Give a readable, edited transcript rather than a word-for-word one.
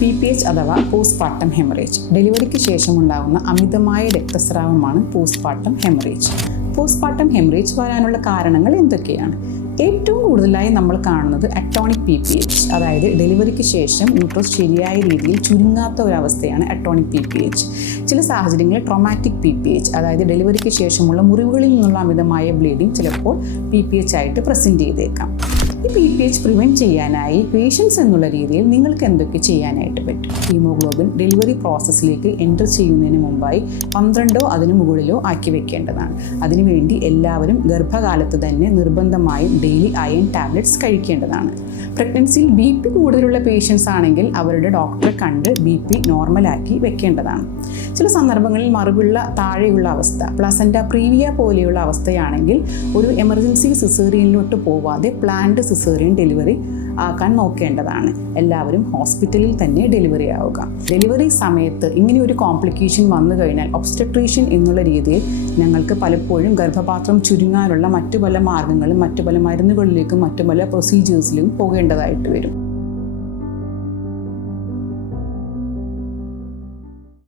PPH അഥവാ postpartum haemorrhage. ഡെലിവറിക്ക് ശേഷമുണ്ടാകുന്ന അമിതമായ രക്തസ്രാവമാണ് പോസ്റ്റ്പാർട്ടം ഹെമറേജ്. പോസ്റ്റ്പാർട്ടം ഹെമറേജ് വരാനുള്ള കാരണങ്ങൾ എന്തൊക്കെയാണ്? ഏറ്റവും കൂടുതലായി നമ്മൾ കാണുന്നത് അറ്റോണിക് PPH, അതായത് ഡെലിവറിക്ക് ശേഷം യൂട്രസ് ശരിയായ രീതിയിൽ ചുരുങ്ങാത്ത ഒരവസ്ഥയാണ് അറ്റോണിക് PPH. ചില സാഹചര്യങ്ങളിൽ ട്രോമാറ്റിക് PPH, അതായത് ഡെലിവറിക്ക് ശേഷമുള്ള മുറിവുകളിൽ നിന്നുള്ള അമിതമായ ബ്ലീഡിംഗ് ചിലപ്പോൾ PPH ആയിട്ട് പ്രസൻറ്റ് ചെയ്തേക്കാം. ഈ PPH പ്രിവെൻറ്റ് ചെയ്യാനായി പേഷ്യൻസ് എന്നുള്ള രീതിയിൽ നിങ്ങൾക്ക് എന്തൊക്കെ ചെയ്യാനായിട്ട് പറ്റും? ഹീമോഗ്ലോബിൻ ഡെലിവറി പ്രോസസ്സിലേക്ക് എൻ്റർ ചെയ്യുന്നതിന് മുമ്പായി 12 അതിന് മുകളിലോ ആക്കി വെക്കേണ്ടതാണ്. അതിനുവേണ്ടി എല്ലാവരും ഗർഭകാലത്ത് തന്നെ നിർബന്ധമായും ഡെയിലി അയൺ ടാബ്ലറ്റ്സ് കഴിക്കേണ്ടതാണ്. പ്രഗ്നൻസിയിൽ BP കൂടുതലുള്ള പേഷ്യൻസ് ആണെങ്കിൽ അവരുടെ ഡോക്ടറെ കണ്ട് BP നോർമലാക്കി വെക്കേണ്ടതാണ്. ചില സന്ദർഭങ്ങളിൽ മറുപിള്ള താഴെയുള്ള അവസ്ഥ, പ്ലസൻറ്റ പ്രീവിയ പോലെയുള്ള അവസ്ഥയാണെങ്കിൽ ഒരു എമർജൻസി സിസേറിയനിലോട്ട് പോവാതെ പ്ലാൻഡ് സിസേറിയൻ ഡെലിവറി ആക്കാൻ നോക്കേണ്ടതാണ്. എല്ലാവരും ഹോസ്പിറ്റലിൽ തന്നെ ഡെലിവറി ആവുക. ഡെലിവറി സമയത്ത് ഇങ്ങനെ ഒരു കോംപ്ലിക്കേഷൻ വന്നു കഴിഞ്ഞാൽ ഒബ്സ്റ്റട്രീഷ്യൻ എന്നുള്ള രീതിയിൽ ഞങ്ങൾക്ക് പലപ്പോഴും ഗർഭപാത്രം ചുരുങ്ങാനുള്ള മറ്റു പല മാർഗ്ഗങ്ങളും മറ്റു പല മരുന്നുകളിലേക്കും മറ്റു പല പ്രൊസീജിയേഴ്സിലും പോകേണ്ടതായിട്ട് വരും.